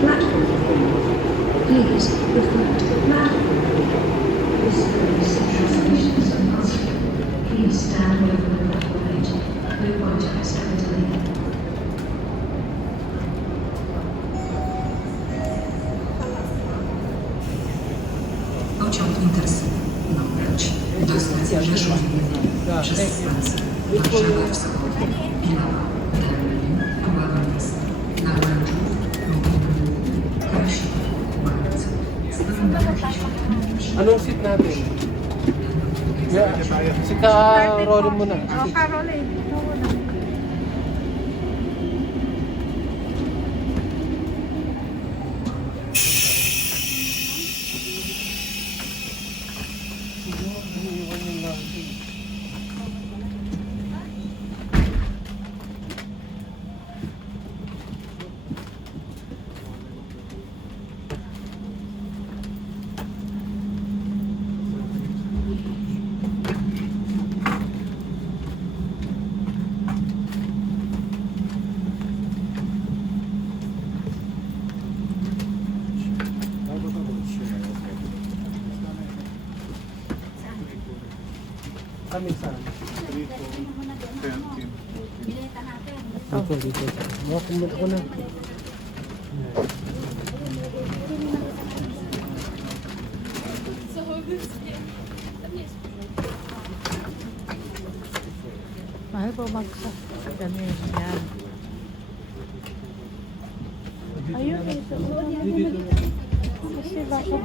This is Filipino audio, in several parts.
Platform 3. Please refer to the platform. This service central station is compulsory. Please stand where you are right. We're going to expect a delay. Pociąg Intercity numer 3 do stacji Rzeszów przez stację Warszawa Wschodnia, Pilawa, Termin, Puławy-Miast, Naręczów, Lublin, Kraków, Łańcuch. Stoi na Anong seat natin? Yeah, si ka-roll mo na. Oo, Carol eh. Oo na. Kami saan? Bilita natin. Dito. Makakumit ako na. Mahal po magsak. Ganun yan. Ayun, ito. Kasi baka...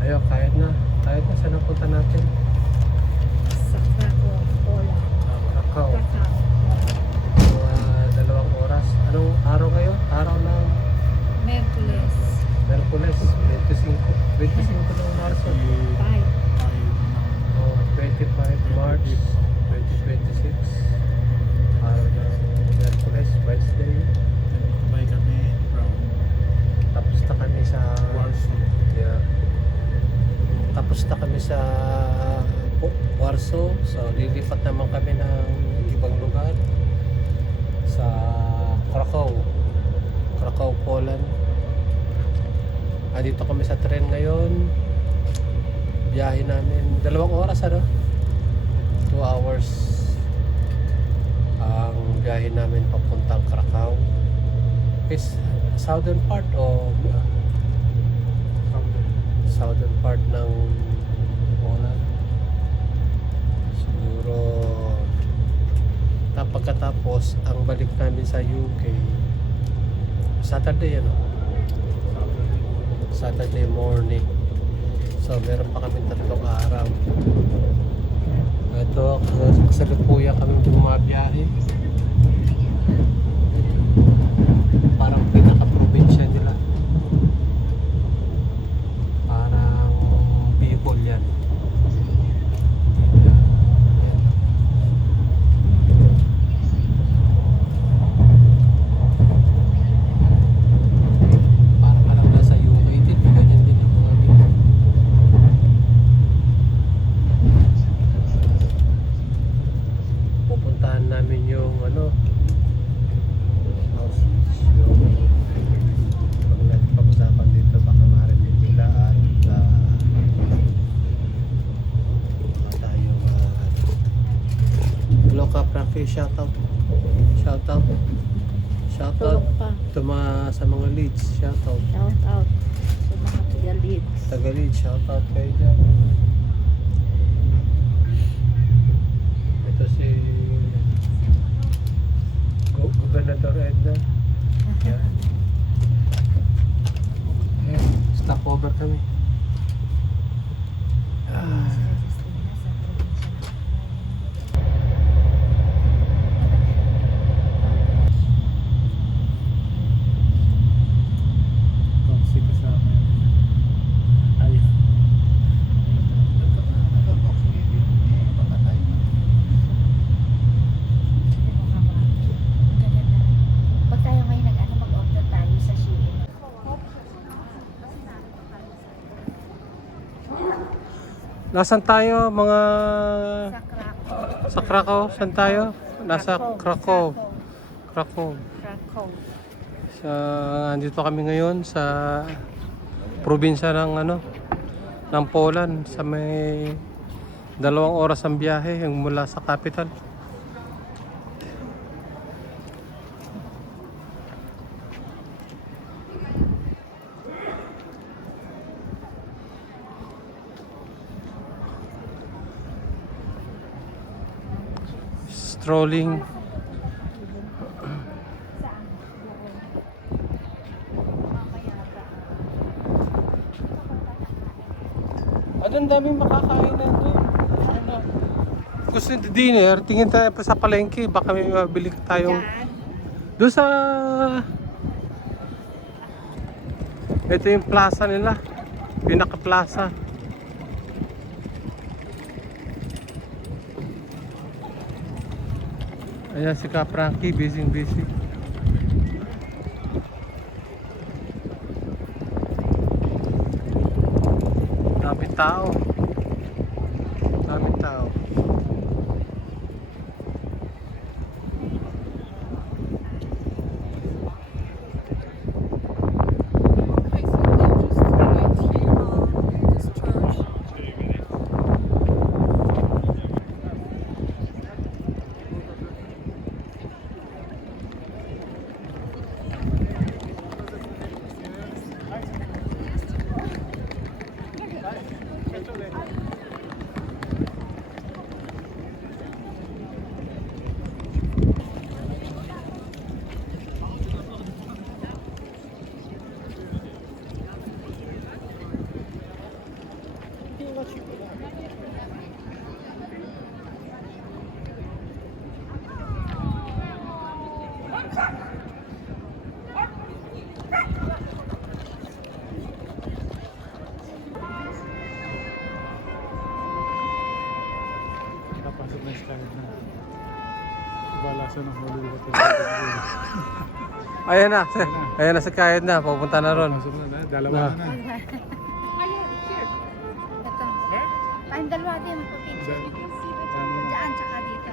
Ayaw, kahit na. Kahit na saan napunta natin. Sa Krakow, Pola. Krakow. Mga 2 oras. Anong araw ngayon? Araw ng Merkules. Merkules. 25 ng Marso. 5. Oh, 25 March 2026. Araw ng Merkules, Wednesday. Kumain kami from Tapos na kami sa Warsaw. Yeah. Tapos na kami sa Warsaw. So lilipat naman kami ng ibang lugar sa Krakow, Poland. Dito kami sa tren ngayon. Biyahe namin 2 oras 2 hours ang biyahe namin papuntang Krakow. Is southern part o southern part ng Poland. Siguro pagkatapos ang balik namin sa UK Saturday Saturday morning. So meron pa kami 3 araw. Ito kasalukuyan kami bumabiyahe. Parang pinaka-probinsya nila. Parang Bicol yan. Parang alam na sa UK din. Ganyan din yung mga Bicol. Pupuntahan namin yung house, yung mga pag-usapan dito, baka marinig nila at tayo hello ka Frankie, shoutout Tulog pa. sa mga leads, shoutout Shout out sa mga taga-leads. taga-leads, shoutout kayo dyan. Ito si Gobernador Edna. Yan. Ayan, stop over kami. Toxic kasama. Ayun. Nasaan tayo mga... Sa Krakow. Sa Krakow? Saan tayo? Nasa Krakow. Krakow. Krakow. Andito kami ngayon sa probinsya ng ng Poland, sa may 2 oras ang biyahe yung mula sa capital. Strolling. Ang daming makakain na doon. Gusto nyo dinner, tingin tayo pa sa palengke, baka may mabili tayong doon sa... Ito yung plaza nila, pinaka plaza. Ayan si Ka Frankie, busy. Daming tao. Napasok na Skype na. Balasan ng Hollywood. Ayan na si Kayed na, pupunta na ron. Pasok na, dalawa na. Ito. Tayong dalawa din. Diyan, tsaka dito.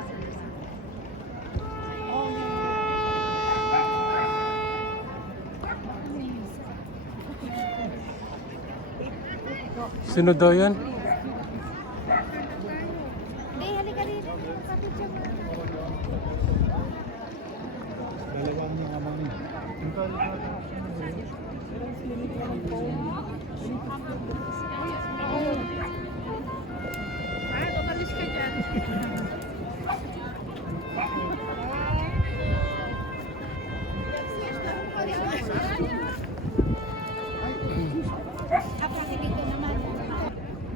Sino daw yun? Hindi, halika dito. Kapit siya mo. Dalawa ang amang niya. Tumalis ka dyan. Apa, dito naman.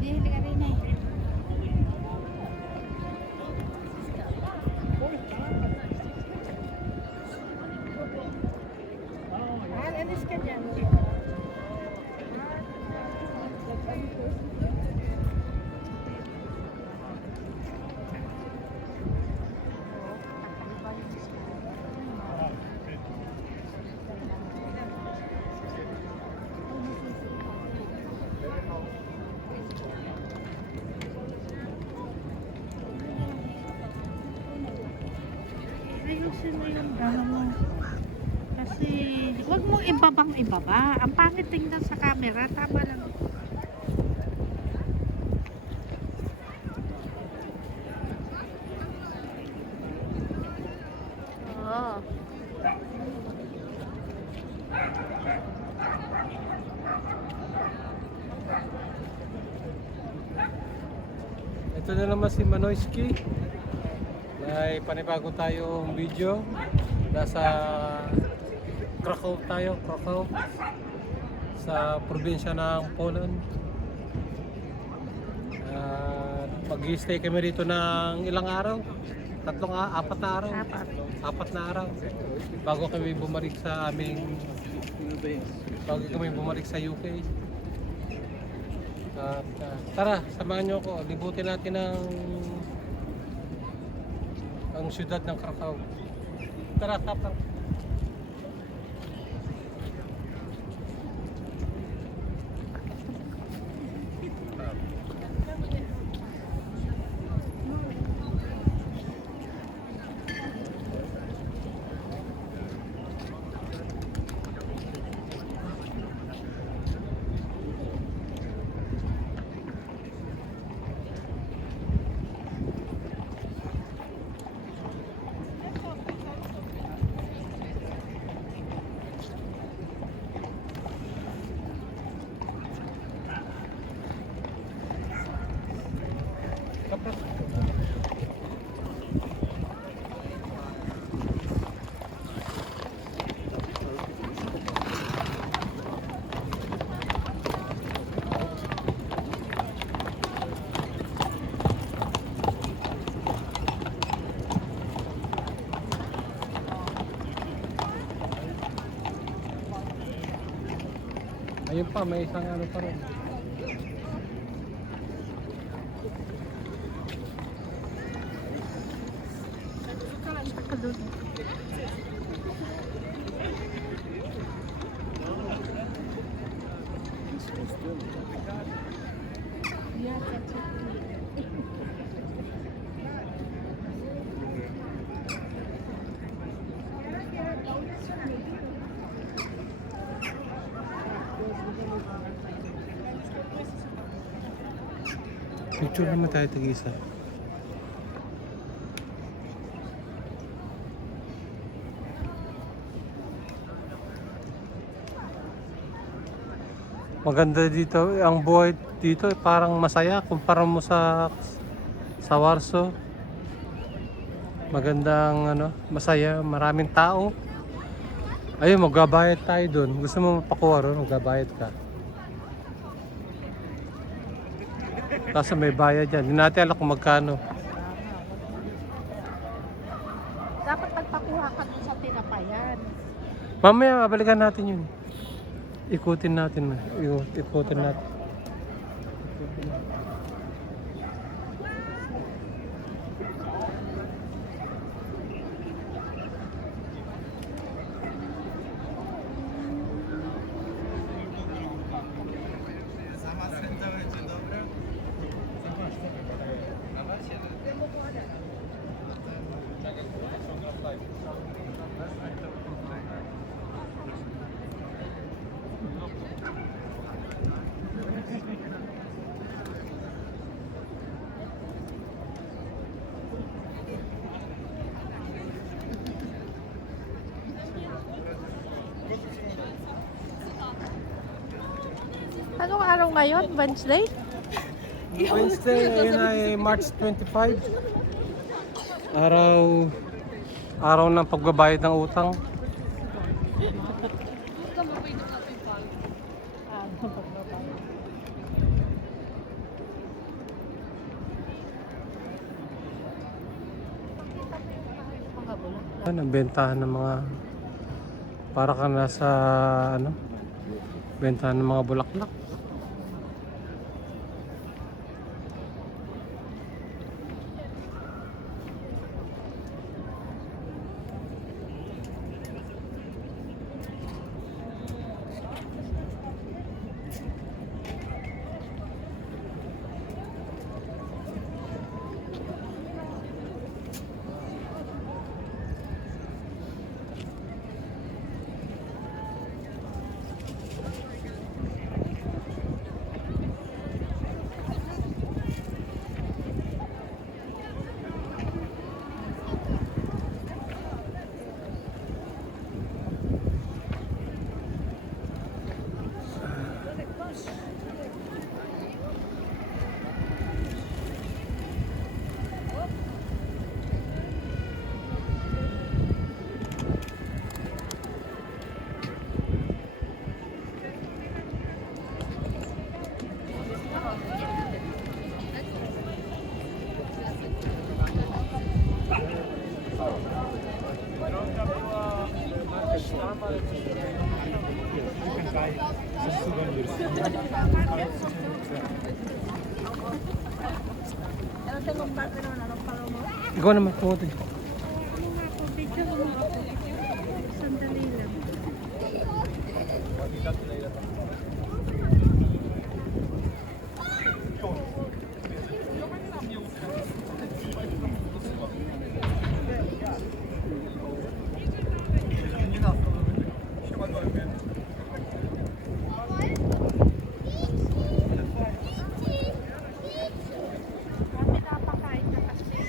Hindi, halika rin eh. Alis ka dyan. Ayusin mo yung mo. Kasi, huwag mong ibaba. Ang pangit tingnan sa camera. Tama lang. Oo. Ito na naman si Manoyski. May panibago tayong video. Nasa Krakow tayo, Krakow. Sa probinsya ng Poland. Mag-stay kami rito ng ilang araw? 4 na araw? 4 na araw. Bago kami bumalik sa sa UK. At tara, samahan nyo ako. Libutin natin ang siyudad ng Krakow. Tara, tapang. dapat. Ayun pa, may isang ano pa rin. Picture naman tayo tig-isa. Maganda dito, ang buhay dito parang masaya kumpara mo sa Warsaw. Magandang ano, masaya, maraming tao. Ayun, magbabayad tayo doon. Gusto mo mapakuha ron, magbabayad ka. Kaso may bayad yan. Hindi natin alam kung magkano. Dapat nagpakuha ka dun sa tinapayan. Mamaya, babalikan natin yun. Ikutin natin. Ikutin natin. Anong araw ngayon? Wednesday? Wednesday, ayun ay March 25. Araw ng pagbabayad ng utang. Ang bentahan ng mga para ka nasa ano, bentahan ng mga bulaklak. Ikaw naman pumunta. Ano nga po, video mo nga po. Sandali lang. Kami napakain na kasi.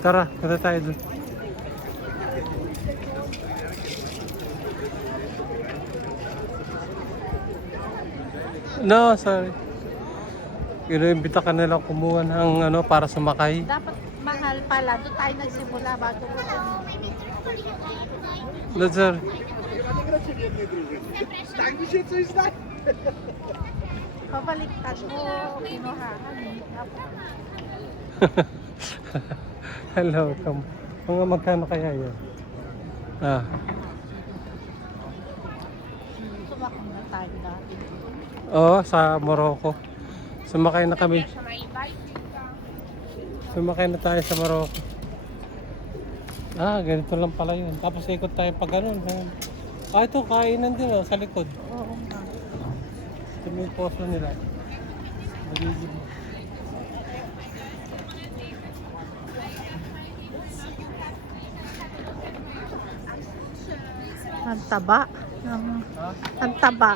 Tara, punta tayo dun. No, sorry. Iniimbita ka nila kumuha ng ano para sumakay. Dapat mahal pala. Doon tayo nagsimula bago ko. No, sir. Pabaliktad mo. Kinuhahan. Hello, mga magkano kaya yun? Ah, Sumakang na tayo dati. oo, sa Morocco. Sumakay na kami. Sumakay na tayo sa Morocco. Ah, ganito lang pala yun. Tapos ikot tayo pag ganun. Ah, ito, kainan din oh, sa likod. Oo nga. Ito yung poso nila. Magiging. Ang taba. Ang taba.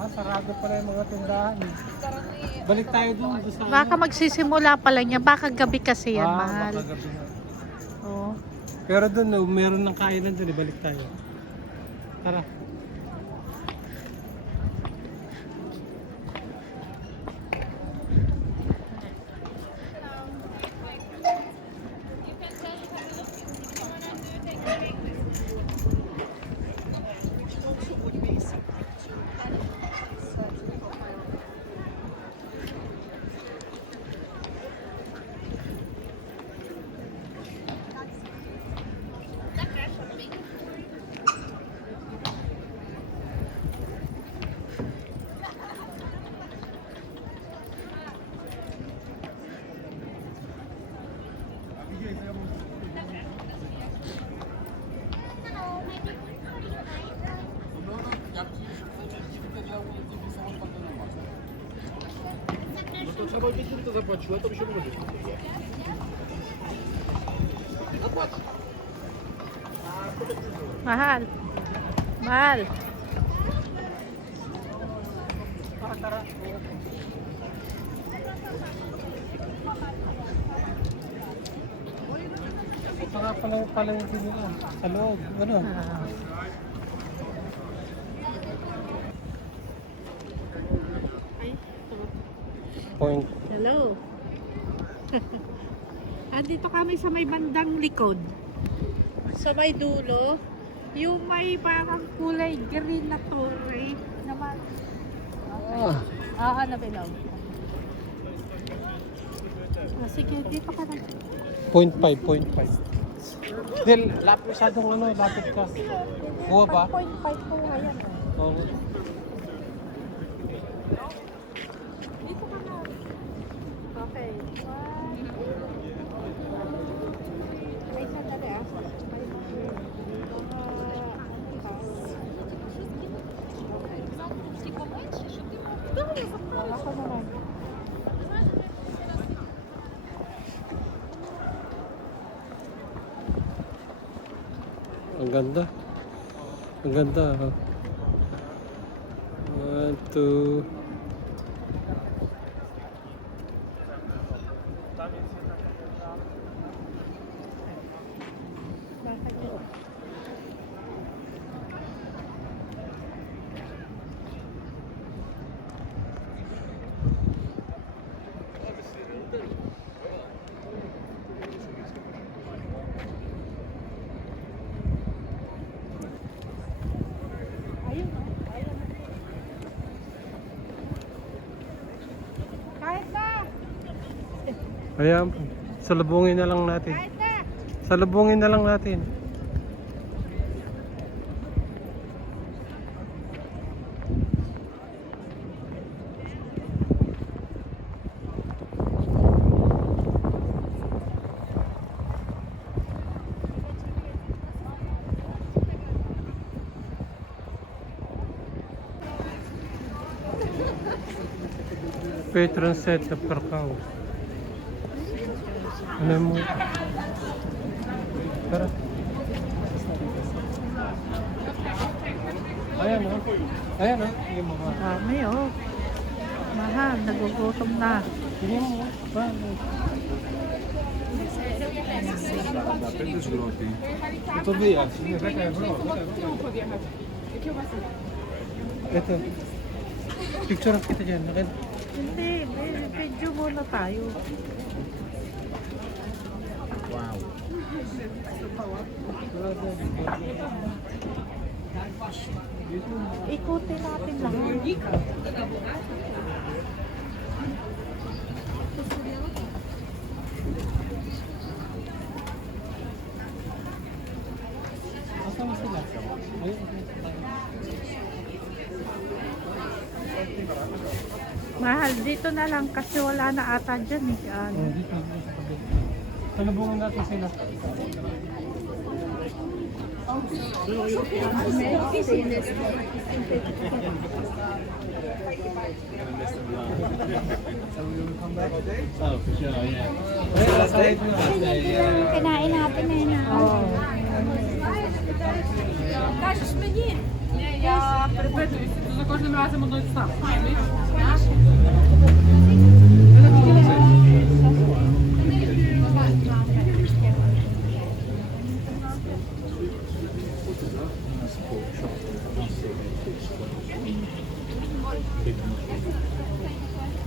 Ah, sarado pala yung mga tindahan. Balik tayo dun sa Baka magsisimula pala niya. Baka gabi kasi yan, mahal. baka gabi na. Oo. Pero dun, meron ng kainan dun, balik tayo. Tara. Mahal. Mahal. Ito nga pala yung nila. Sa loob. Ano? Ah. Point. Hello. Andito kami sa may bandang likod. Sa may dulo. Yung may parang kulay green na torre. Naman. Ah, Nabilaw. Sige, dito ka na. 0.5. Del, lapit masyadong ano, lapit ka. Buwa ba? 1.5 po ayan. Oo. Dito ka na. Okay. Ay, sandali ah. Wala ko naman. Ang ganda. Ang ganda. Oh. 1, 2. Bakit yun? Ayun, ayun. Kahit na! Ayan. Salubungin na lang natin. Kahit na! Salubungin na lang natin. Patron set sa Percao. Ano mo? Tara. Ayan o. Ayan o. Yung mga. Dami oh. Mahal, nagugutom na. Tingnan mo. Ba? To wyjazd. Ito. Picture kita dyan. Okay? Hindi, medyo muna tayo. Ikutin natin lahat. Kasama sila. Mahal, dito na lang kasi wala na ata dyan eh. Ano. Dito. Talubungan natin sila. Kinain natin eh na. Кажеш мені? Ні, я припитуюся. Ти за кожним разом одну став.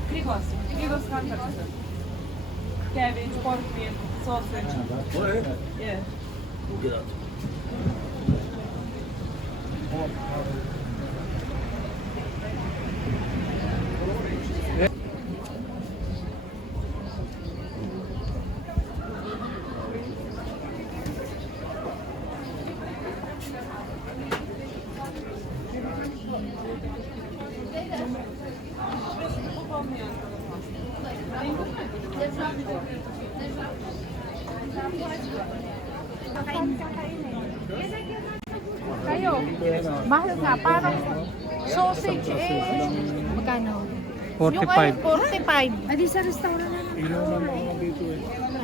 Крігос. Крігос хамбургер. Cabbage, pork meat, sausage. Yeah. Kayo, mahal nga. Parang sausage eh. Magkano? Yung 45. 45. Adi sa restaurant na lang.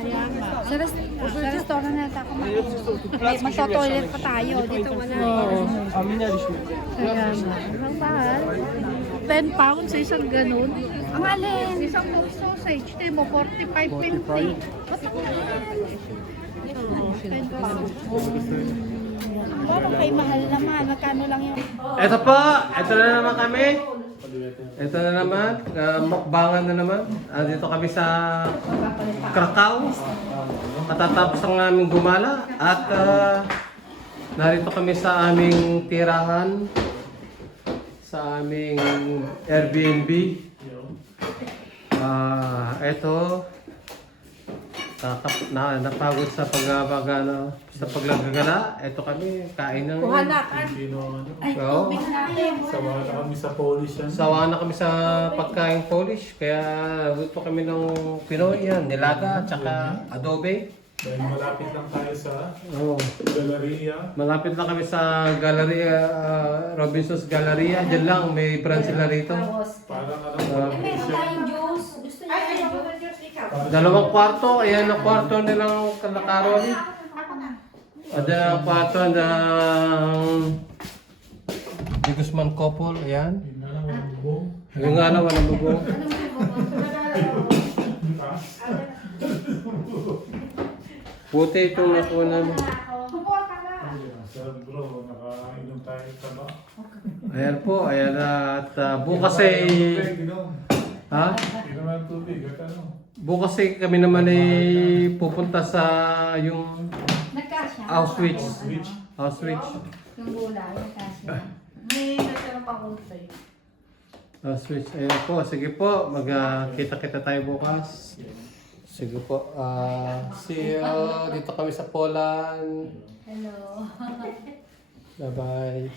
Kaya nga. Sa restaurant na ako magto-toilet pa tayo. Dito wala. Kaya nga. Ang mahal. 10 pounds sa isang ganun. Ang alin. Isang sausage, di mo, 45.50. Ba't ang mahal? 10 pounds. Parang kay mahal naman. Magkano lang yung... Ito po, ito na naman kami. Ito na naman, mukbangan na naman. Dito kami sa Krakow. Katatapos ang aming gumala at narito kami sa aming tirahan, sa aming Airbnb. Ito, napagod sa sa paglagagala. Ito kami, kain ng... Oo. Sawa na kami sa Polish yan. Sawa na kami sa pagkain Polish, kaya gusto kami ng Pinoy yan, nilaga, tsaka adobe. Dahil malapit lang tayo sa Oo. Galleria. Malapit lang kami sa Galleria, Robinson's Galleria. Diyan lang, may branch sila rito. Parang Meron tayong juice. Gusto niyo yung juice? Dalawang kwarto, ayan ang kwarto nilang Kalakaroli. Ayan ang kwarto ng Di Guzman couple, ayan. Yun na lang, walang bubong. Yung nga naman ang bubong. Puti itong nakuha namin. Sarap bro, nakainom tayo taba. Ayan po, ayan at bukas ay... Ha? Inom ng tubig, at ano? Bukas ay kami naman ay pupunta sa yung Nagkasya. Auschwitz. Which? Auschwitz. Yung gulay, nagkasya. May natira pa konti. Auschwitz. Ayan po, sige po, magkita-kita tayo bukas. Sige po, see you. Dito kami sa Poland. Hello. Bye-bye.